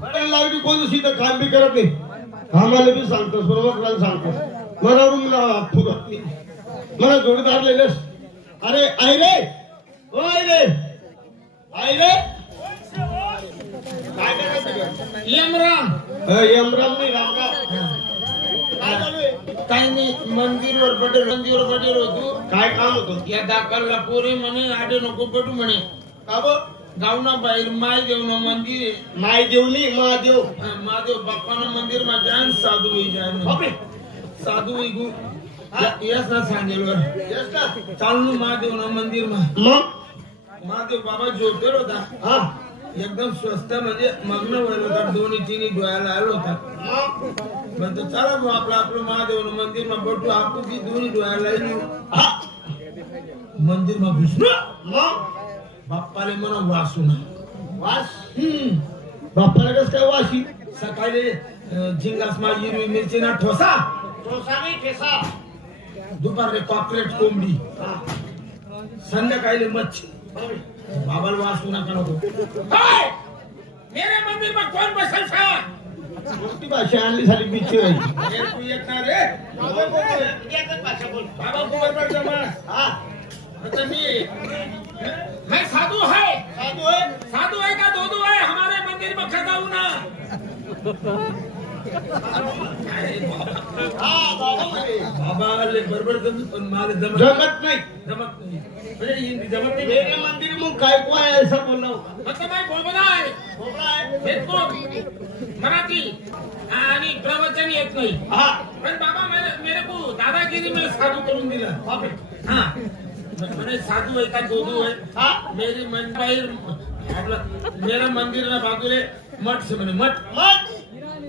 बरं लावली कोण सीधं काम बी करत नाही. आम्हाला बी सांगतोस बरोबर सांगतोस बरोबर मला जोडीदार लिहिलेस. अरे आई रे ओ आई रे आई रे काय करायचं यमराम यमराम नाही रामराम काही नाही मंदिरवर पटेल होतो. काय काम होतं या दाखलला पोरे म्हणे आडे नको पटू म्हणे का बघ गावना बाहेर माय देवना मंदिर माय देवनी महादेव महादेव बाप्पाना मंदिर मा जान साधू होई जाय साधू होई गु यस ना सांगेल वर चालू महादेवना मंदिर मा मग महादेव बाबा झोपेल होता. हा एकदम स्वस्त म्हणजे मग्न व्हायला होता. दोन्ही तिन्ही डोळ्याला आलो होता. म्हणतो चला भाऊ आपलं महादेव मंदिर मा बटू आपू की दोन्ही डोळ्याला मंदिर मा घुसलो. मग बाप्पाले म्हणा वासू ना वास बाप्पाला कसं काय वाशी सकाळी झिंगास मा हिरवी मिरची ना ठोसा नाही ठेसा दुपारले कॉकरेट कोंबडी संध्याकाळी मच्छी. बाबाला वासू नका नको. मेरे मंदिर में कौन बसल था? मोठी भाषा आणली साली बिच्ची राहिली. अरे तू येणार रे बाबा को बरोबर जमा. हा मतलब मैं साधु है साधू आहे का दोदू है हमारे मंदिर में खजाऊ ना. बाबा ले बरोबर पण मला जमत नाही म्हणजे हिंदी जमत नाही. मेरे मंदिर में काय को है ऐसा बोलना होगा. मतलब मैं बोबदा आहे मराठी आणि प्रवचन येत नाही. हा पण बाबा मेरे को दादागिरी में साधू करून दिला. हाँ मैंने साधु है का दोदू है. हा मेरी मंदिर मेरा मंदिर ना बाजूले मठ से मैंने मठ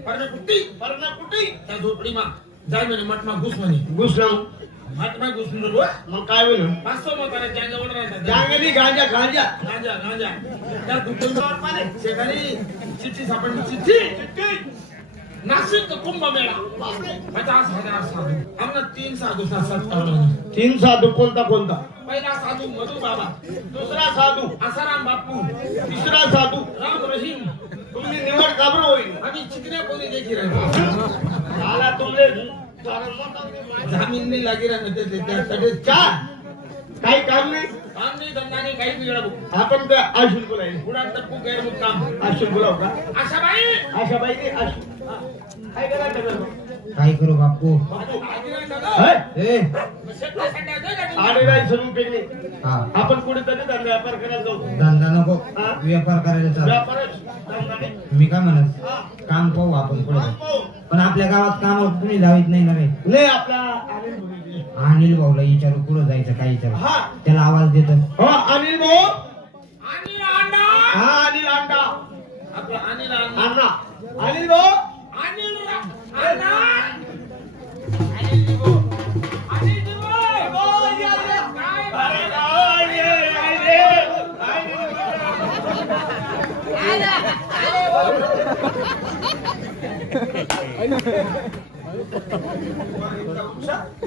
पर्णकुटी त्या झोपडी मा जाय म्हणे मठ मा घुस म्हणे. घुसला मठ मा घुसून रो मग काय होईल 500 मताने जंगल राहतात. जांगली गांजा गांजा गांजा त्या दुकानदार शेजारी चिठ्ठी सापडली. चिठ्ठी नाशिक कुंभ मेळा 50,000 साधू. हमने 3 साधू का सत्कार. 3 साधू कोणता कोणता. पहिला साधू मधु बाबा, दुसरा साधू आसाराम बापू, तिसरा साधू राम रहीम. तुमची निवड का बरं होईल. आम्ही चिकन्या पोरी देखी राहतो. आला तुमले जामीन नाही लागी राहते त्यासाठी का काही काम नाही. काम नाही धंदा नाही काही बिघडा. आपण त्या आशुल बोलाय पुढा टप्पू गैर मुक्काम आशुल बोलाव का. आशाबाई आशाबाई ने आशुल काय करायचं काय करू बापू. आडे राहायचं रुपये नाही. हा आपण कुठेतरी धंदा व्यापार करायला जाऊ. धंदा नको हा? व्यापार करायला चाल. व्यापारच धंदा नाही. मी काय म्हणत हा. काम पाहू आपण पुढे. पाहू. पण आपल्या गावात काम कुणी लावित नाही ना रे. नाही आपला अनिल भाऊ. अनिल भाऊला विचारू पुढे जायचं काय विचारू. हा त्याला आवाज देतो. हो अनिल भाऊ. अनिल अंडा. हा अनिल अंडा. आपला अनिल अंडा. अण्णा अनिल भाऊ. अनिल अंडा.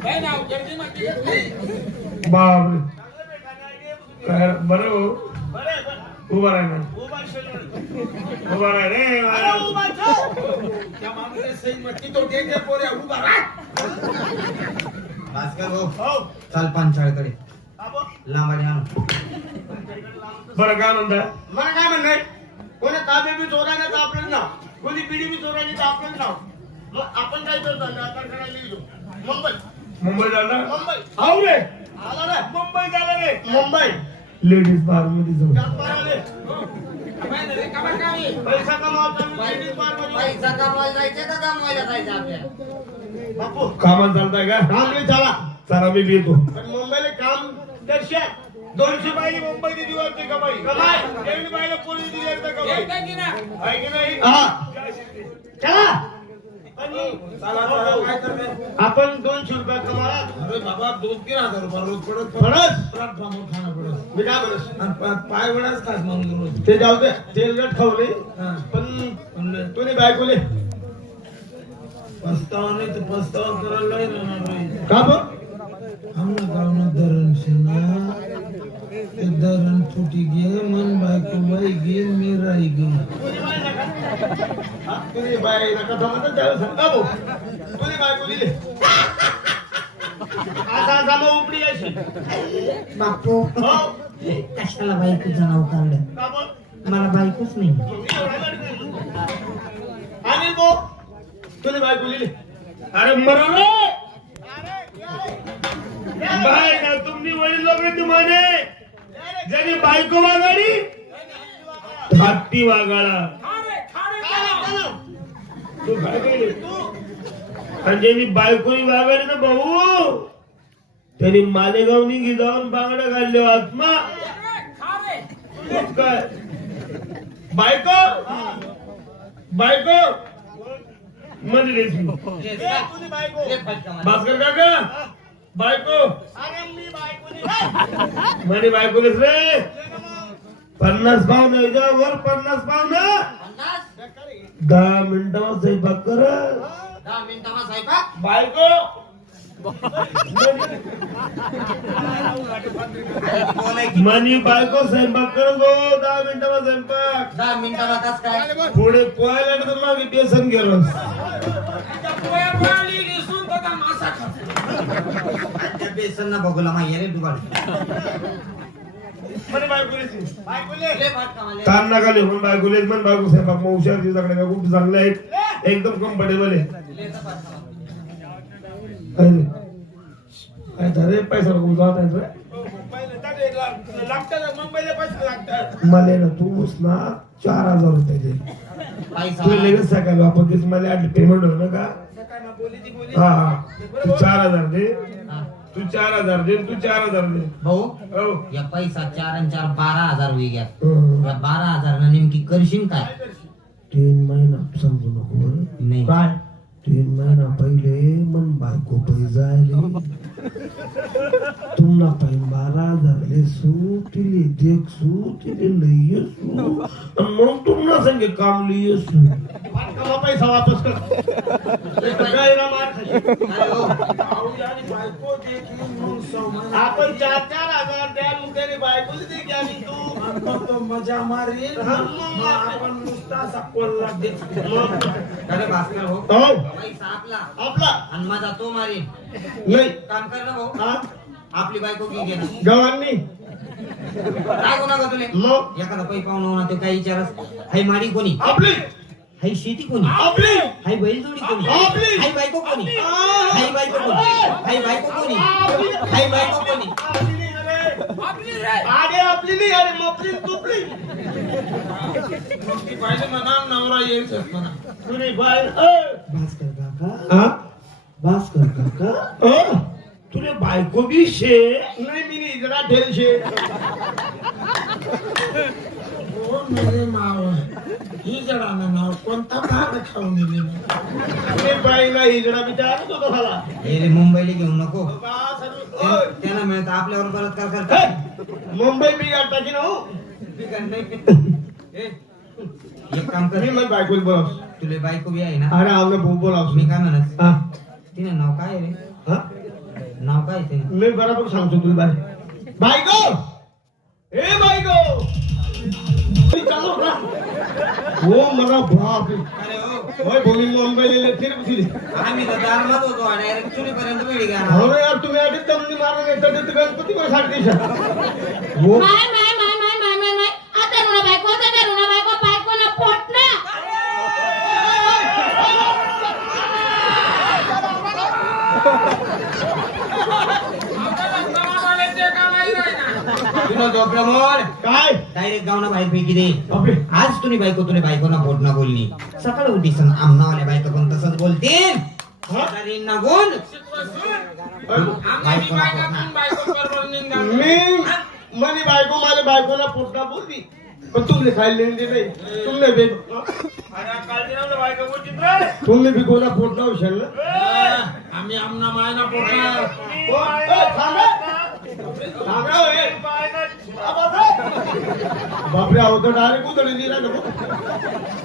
काय नाव गर्दी मध्ये बापरे काय बरं उभा राह ना. उभा राह रे. त्या माणसाने सही मटकी तो देते पोरे उभा राह. भास्कर भाऊ चाल पांचाळकडे लांबाने आणू. बरं काय म्हणताय. मला काय म्हणताय. कोणी ताबे बी चोराने तर आपलं नाव. कोणी पिढी बी चोराने तर आपलं नाव. मग आपण काय करतो व्यापार करायला गेलो मुंबई झाला. मुंबई आऊ रे आला रे. मुंबई झाला रे. मुंबई लेडीज बार मध्ये जाऊ. पैसा कमावता लेडीज बार मध्ये. पैसा कमवायला जायचं का कमवायला जायचं आपल्याला. बापू कामाला चालताय का. काम नाही चला चला मी येतो. पण मुंबईला काम दर्शन 200 बाई मुंबईची दिवसची कमाई. कमाई एवढी बाईला पोलीस दिली तर कमाई एकदा की ना आहे की नाही. हा चला चला काय करते आपण 200 रुपये कमाला अरे बाबा 2-3 हजार रुपये रोज पडत फरस प्लॅटफॉर्मवर खाणं पडत मी काय म्हणस आणि पाय वडाच खास मग रोज ते जाऊ दे तेलगट खावले हा. पण तुने बायकोले पस्तावा नाही तर पस्तावा करायला नाही राहणार नाही का बघ आमना गावना धरण शे ना ते धरण फुटी गे मन बायको बाई गे मी राही गे तुझी बाई कथा म्हणतात त्याला सांगा भाऊ तुझी बायको दिली आता जमा उपडी अशी बापू हो कशाला बायकोचं नाव काढलं का बघ मला बायकोच नाही आणि बो तुझी बायको दिली अरे मरो रे बाय ना तुम्ही वडील लोक तुम्हाने ज्याने बायको वागाडी हत्ती वागाळा तू काय केली आणि ज्यांनी बायकोनी वागाडी ना भाऊ त्यांनी मालेगावनी गी जाऊन बांगड्या घालले आत्मा काय बायको बायको म्हणजे भास्कर काका बायको म्हणे बायको रे 50 पाहुणे वर 50 पाहुणे 10 मिनिटावर स्वयंपाक कर 10 मिनिटांमध्ये स्वयंपाक बायको मनी बायको स्वयंपाक कर गो 10 मिनिटावर स्वयंपाक 10 मिनिटांमध्ये कसं काय पुढे पोहायला तर मागे बेसन गेलोस त्या बेसन बघूला माहिती रे दुकान म्हणे बायकोले लय भात कमाले. ताण नका लिहून पण बायकोले पण बायको स्वयंपाक मग हुशार तुझ्याकडे का खूप चांगले आहेत एकदम कम्फर्टेबल आहे लय तर भात कमाले. काय नाही. काय झाले पैसा बघून जात आहे तुला? मला ना तू ना 4000 रुपये दे पैसा तू लगेच सकाळी वापस मला आठ पेमेंट होईल का हा हा तू 4000 दे हा. तू 4000 दे तू 4000 दे भाऊ हो या पैसा 4 आणि 4 12,000 होई गया हं. या 12,000 ना नेमकी करशील काय 3 महिना समजू नको बरं. नाही काय 3 महिना पहिले मन बायको पै जायले तुमना पै 12,000 ले सुटिले देख सुटिले लई सु मग तुमना संगे काम लिये सु पैसा वापस कर गैरा मार अरे हो बायको देखील मग समान आपण 4-4,000 द्या मुकेने बायको दे क्या नाही तू मग तो मजा मारील मग आपण नुसता असा कोल्हा देतो अरे भास्कर भाऊ हो पैसा आपला आपला आणि माझा तो मारीन नाही काम कर ना भाऊ हा आपली बायको की घे ना गवांनी काय गुन्हा का तुले मग एखादा पै पाहुणा होणार ते काही विचारस हाय माडी कोणी आपली हाय शेती कोणी आपली हाय बैलजोडी कोणी आपली. हाय बायको कोणी हाय बायको कोणी हाय बायको कोणी हाय बायको कोणी अरे आपली नाही अरे मपली तुपली ती पाहिजे म्हणा नवरा येईल म्हणा तुझी बाय भास्कर काका हा भास्कर काका तुले बायको बी शे नाही मी नाही जरा ठेल शे हो मेरे माव ही जडानं नाव कोणता भाग खाऊन दिली तुले बाईला हिजडा विचारत होतो मला हे रे मुंबईला घेऊ नको बा सर्व त्यांना मिळत आपल्यावर बलात्कार करतात मुंबई मी टाकी ना हो एक काम कर मी मग बायको बोलाव तुले बायको बी आहे ना अरे आम्ही भाऊ बोलाव मी काय म्हणत हा तिने नाव काय आहे रे हा नाव काय आहे तिने मी बरोबर सांगतो तुला बाय बायको ए बायको चालू का हो मला बाप अरे हो होय भूमी मुंबईला तिरुपती आम्ही तर दारमात होतो डायरेक्ट चुलीपर्यंत वेळी गेला हो ना यार तुम्ही आधी तमनी मारून येतात ते गणपती पण साठ दिवसा हो माय माय माय माय माय माय माय आता रुणा बायको बायको ना पोट ना तुला झोपला मोर काय डायरेक्ट गावना बाहेर पैकी दे बापरे आज तुला बायको ना पोट ना बोलली सकाळ उठी सण आमनावाल्या बायका पण तसंच बोलतील शेजारींना गुण बायको ना पोट ना. मी मनी बायको माझ्या बायकोला पोटना बोलली पण तुमने खायला लेंदी नाही तुमने बे अरे काळजी नव्हतं बायका बोलतीत रे. तुमने बी कोणा पोट ना उशाल ना आम्ही आमना मायना पोटणार. बापरे अहो तर डायरेक्ट उधळी दिला नको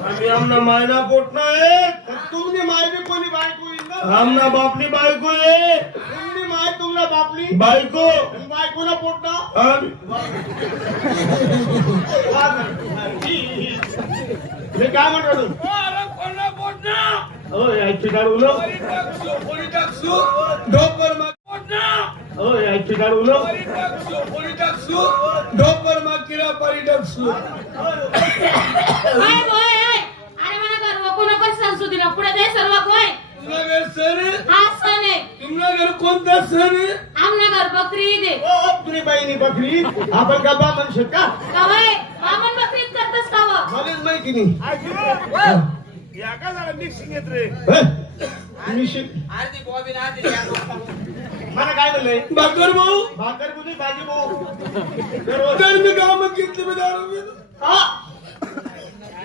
आम्ही आमना मायना पोटणार. तुमने माय बी कोणी बायको येईल ना आमना बापली बायको आहे. तुमने माय तुमला बापली बायको बायको ना पोट ना मी काय म्हणतो तू अरे कोणा पोटणार. हो याची काढून पोळी टाकसू डोपर माग पोटणार. हो याची काढून पोळी टाकसू डोपर माग किडा पारी टाकसू. काय बोय अरे मला गर्व कोणाकडे संस्कृतीला पुढे दे सर्व कोय तुला घर सण आहे. हा सण आहे तुमला घर कोणता सण आहे. आमना घर बकरी ईद आहे तुझी बहिणी बकरी आपण का बा म्हणू शकता कवय आपण बकरी ईद करतस काव मलाच माहिती नाही या का जरा मिक्सिंग येत रे. मला काय म्हणलंय भाकर भाऊ भाकर कुठे भाजी भाऊ तर मी गाव घेतली मी दारू पिलो. हा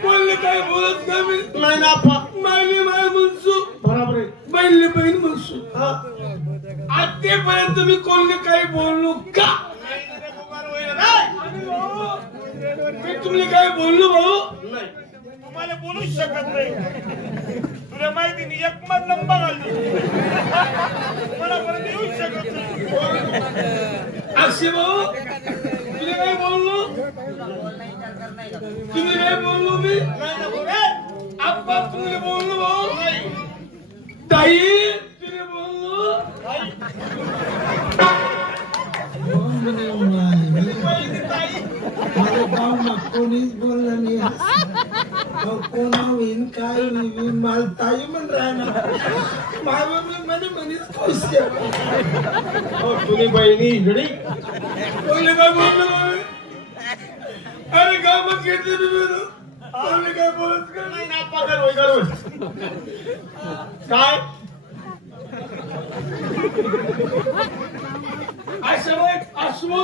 बोलले काय बोलत नाही मी. नाही ना आपा मायली माय म्हणसू बरोबर आहे बहिणी बहीण म्हणसू. हा आजपर्यंत मी कोणले काही बोललो का. मी तुम्ही काय बोललो भाऊ. नाही तुम्हाला बोलूच शकत नाही. तुला माहिती नाही एक मत नंबर आली मला परत येऊच शकत नाही. अक्षय भाऊ तुला काय बोललो. तुम्ही काय बोललो मी आप्पा तुम्ही बोललो भाऊ. ताई तुम्ही बोललो. कोणीच बोललं नाही कोणा होईन काय होईन मला ताई म्हण राहणार माय मध्ये म्हणेच खुश तुझी बहिणी इकडे बोलले काय बोललो भाऊ. अरे गावात घेतली तुम्ही बोलले काय बोलत का नाही ना आपा कर काय असं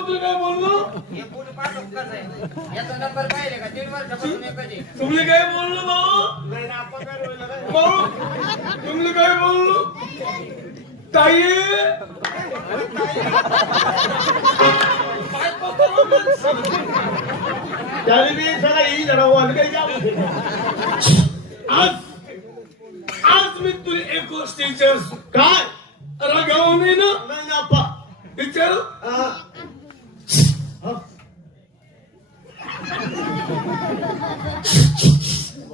तू काय बोललो. तुम्ही काय बोललो भाऊ. नाही ना आपा कर भाऊ तुम्ही काय बोललो. ताई त्याने बी सगळा ही जरा वाल काही जाऊ आज आज मी तुला एक गोष्ट विचारतो. काय रागावू नाही ना. नाही ना आपा विचारू.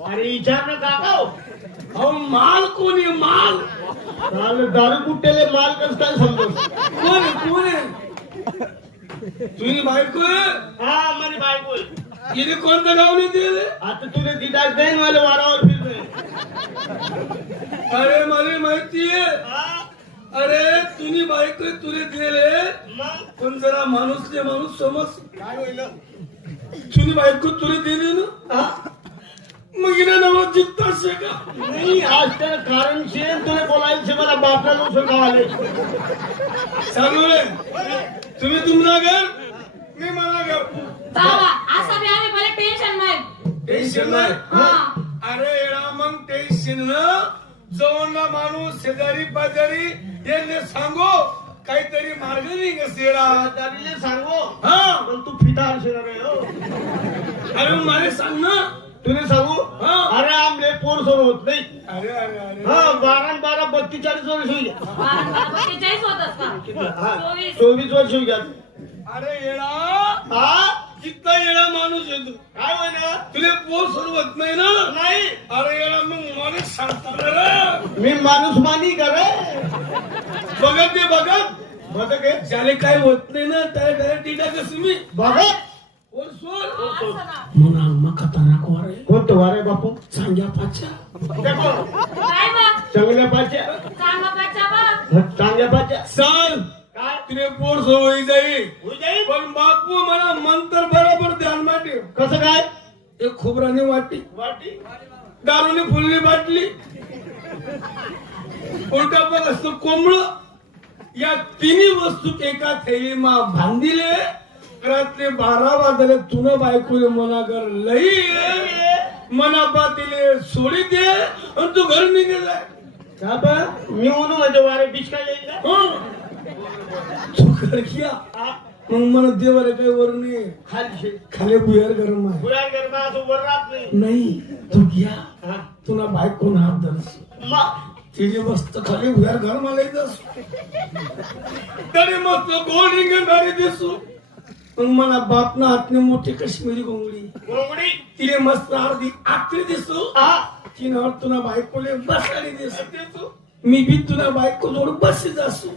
अरे विचार ना काका अहो माल कोणी माल दारू कुठेले माल कस काय समजत कोण आहे. तुझी बायको आहे. हा माझी बायको हिने कोणतं गाव नाही दिले. आता तुला दिदा देईन मला वारावर फिरतोय अरे मला माहितीये. अरे तुझी बायको तुले दिले मग पण जरा माणूस ते माणूस समज. काय होईल तुझी बायको तुला दिली ना मग हिने नवं जिंकता शे का. नाही आज तर कारण शेण तुला बोलायचे मला बापला लोक आले सांगू रे तुम्ही तुमना घर मी मला घर. जावा असा बी आम्ही मला टेन्शन नाही टेन्शन नाही. हा अरे येडा मग टेन्शन न जवळना माणूस शेजारी पाजारी यांनी सांगो काहीतरी मार्ग नाही कसेडा. दारीले सांगो हा पण तू फिटा आणशील रे हो अरे मला सांग ना. तुला सांगू हा. अरे आमले पोर सोर होत नाही अरे अरे अरे हा 12 42 वर्ष होईल 42 होतच का हा 24. 24 वर्ष होईल अरे येडा हा कितना येडा माणूस येतो. काय होईना तुला पोर सोडवत नाही ना. नाही अरे येडा मग मला सांगतो रे. मी माणूस मानी करे बघत ते बघत बघ के ज्याला काय होत नाही ना त्याला डायरेक्ट टीका कसं मी बघ पोर सोड असं ना. म्हणा मग खतरनाक वारे कोणतं वारे बापू सांग्या पाच्या काय बा चांगल्या पाच्या चांगला बच्चा बा चांगल्या पाच्या सांग काय तुला पोर सोडवली जाईल होई जाईल पण बापू मला मंत्र बरोबर ध्यान माटे. कसं काय एक खोबराने वाटी वाटी दारूने फुलली बाटली उलटा पण असतो कोंबड या तिन्ही वस्तू एका थैलीमा बांधिले रात्री 12 वाजले तुला बायकोले मना कर लई मना पातीले सोडी दे आणि तू घर निघालाय का बा मी म्हणून म्हणजे वारे बीच काय येईल ना? तू घर घ्या मग मला देवाला काही वर नाही खाली खाली बुयार गरम आहे बुया गरमा असं वर राहत नाही नाही तू घ्या हा. तुला बायकोन हात धरस मग तिने मस्त खाली बुयार घर मला येतस तरी मस्त गोल रिंगणारी दिसू मग मला बापना हातने मोठी काश्मीरी गोंगडी कोंबडी तिने मस्त अर्धी आखरी दिसू हा तिने तुला बायकोले बसायला दिसू मी बी तुला बायको जोड बसीत असू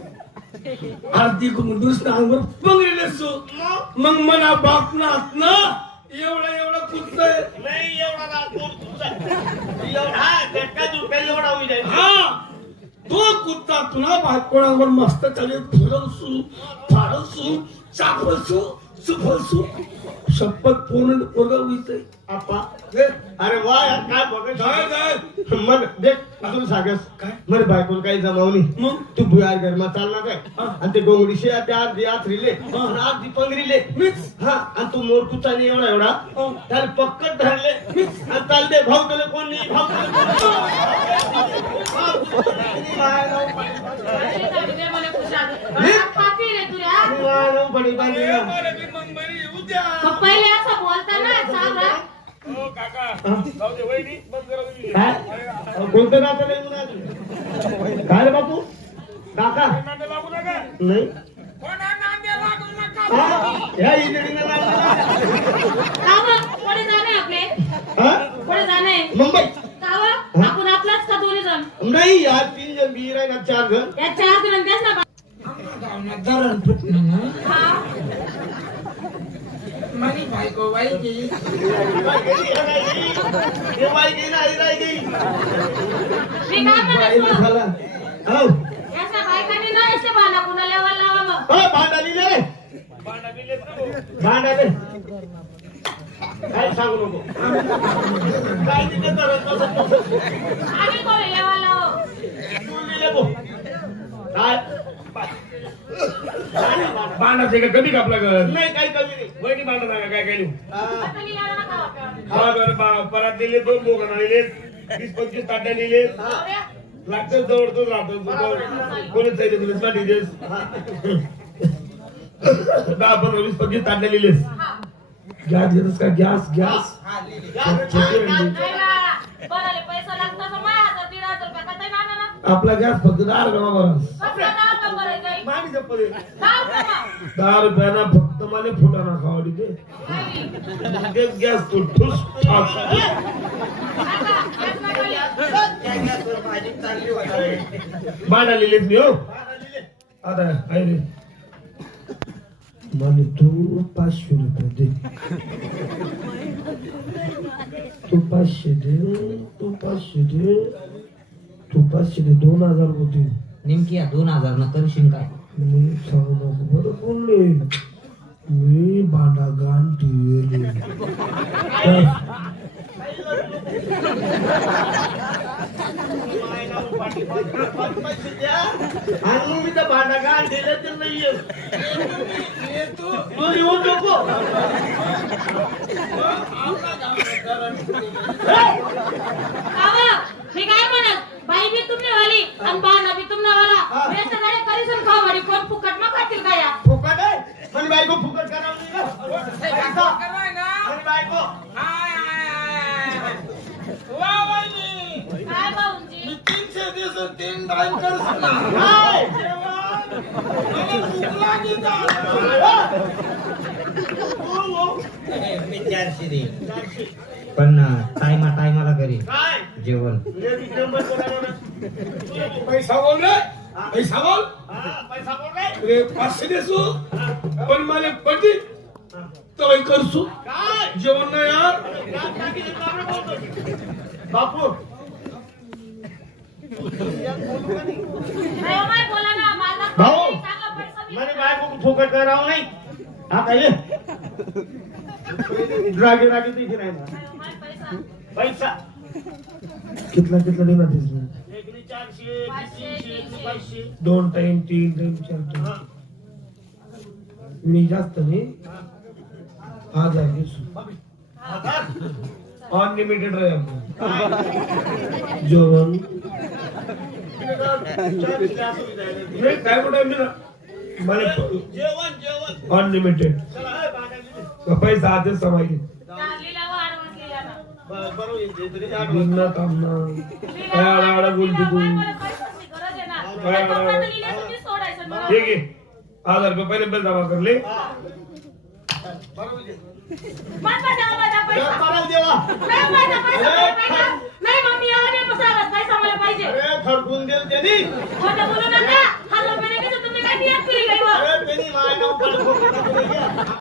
अर्धी दुसऱ्या अंगावर पंगलेले असू मग मला बापना हातनं एवढा कुत्ता नाही एवढा राग दूर तुझा एवढा हा झटका झुटका एवढा होईल जाईल. हा तो कुत्ता तुला बायकोणावर मस्त चालेल फिरवसू फारसू चापसू सुफसू शपथ पूर्ण पोरगा होईत आप्पा अरे वा यार काय बघ मन देख तुला सांगस काय? मला बायकोला काही जमावली मग तू भुयार घरमा चालणार काय आणि ते गोंगडीशे त्या अर्धी आथरीले आणि अर्धी पंगरीले मीच हा आणि तू मोर कुचानी एवढा त्याला पक्कट धरले आणि चाल दे भाऊ तुला कोण नाही भाऊ पहिले असं बोलताना सांगा हो काका जाऊ दे वहिनी बंद करा तुम्ही काय कोणतं नातं नाही म्हणा काय रे बापू काका नांदे लागू नका नाही कोणा नांदे लागू नका ह्या इंजिनिअरिंगला लागला पुढे जाणे आपले हा पुढे जाणे मुंबई कावा आपण आपलाच का दोन्ही जण नाही यार 3 जण बीर आहे ना 4 जण या 4 जण तेच ना दरण फुटणं ना हा माझी बायको बायकी हे बाई गेली नाही राहिली मी काय बाईला म्हणतो झाला हो याच्या बायकांनी ना असे बांधा कुणाला लावावं भांडाली रे भांडा दिलेत ना भाऊ. भांडाले काय सांगू नको काय तिथे करत आम्ही कोण लावावं तू दिले बो काय भांडाचे का कमी कापला घर नाही काही कमी नाही वहिनी भांडा नका काय काय नाही आता लिहिला नका वाटतं. हा बरं परत दिले 2 बोगण आलेले 20-25 ताट्या लिहिले अरे, लागतं जवळतोच राहतो कोणीच जायचं तुला साठी देस 10-15-20-25 ताट्या लिहिलेस हा. गॅस घेतस का गॅस गॅस नाही ना. बनाले पैसा लागतो तर माझ्या हातात 1,500 रुपये का ताई नाना ना? आपला गॅस फक्त 10 रुपया भरा कसं नाव का भरायचंय? मामी जपले नाव का नाव? 10 रुपयाना फक्त मला फुटाणा खावाडी ते नाही. गॅस तो ठुस ठास. काका, गॅस मागवली. भांडा लिहिलेस मी हो आता आहे रे मला तू 500 रुपये दे तू 500 दे तू 500 दे तू 500 दे 2000 होते नेमकी या 2000 न करशील काय मी सांगू नको बरं बोलले मी बांधा गाण ठेवले आणि मग मी तर भांडा गाण दिलं तर नाही तू येऊ नको कावा, मी काय म्हणत? बाई बी तुम्ही वाली आणि बाणा बी तुम्ही वाला. मी असं गाड्या करीसन खाऊ वाली. कोण फुकट मग खातील का या? फुकट आहे पण बायको फुकट करावली ना आणि बायको काय भाऊंजी? 300 दिवस 3 टाइम करस ना हाय. मला भूक लागली मी 400 दे पण टायमाला करी काय जेवण लेडीज नंबर कोणाला ना? पैसा बोल रे पैसा बोल हा, पैसा बोल रे रे 500 देसू पण मला पटी तवय करसू काय जेवण नाही यार गाठ टाकीचे कामं बोलतो. बापू नाही, माय बोला ना. माझा भाऊ. चांगला पैसा बी- म्हणे बायको फुकट करावं नाही हा काय रागी रागी तिथे नाही ना. नाही, माय पैसा. पैसा कितला देणार तेच एकरी 400 300 500 2 टाइम 3 टाइम 4 टाइम हा मी जास्त नाही हा हजार घेसू हजार अनलिमिटेड राहील जेवण नाही काय कुठे मला जेवण अनलिमिटेड चला ए, बागायला. पैसा आधीच समायचे चाललेला व advance लिहिला ना. बरोबर येते तरी बिन्ना तामना काय आडा बोलते तू मला पैशाची गरज आहे ना. काय त्या पप्पाचं लिहिलं तुम्ही सोडायचं मला. ठीक आहे 1000 रुपये पहिले जमा करले बरोबर येते. माझा द्या, माझा पैसा. जग करायला देवा नाही, माझा पैसा, अरे, पैसा. नाही, मग मी आले मसाला. पैसा मला पाहिजे. अरे थडकून देईल त्यांनी खोटं बोलू नका. 1000 रुपये नाही घेतलं, तुम्ही काय नियत केली काय व? अरे त्यांनी माझ्या नाव काढून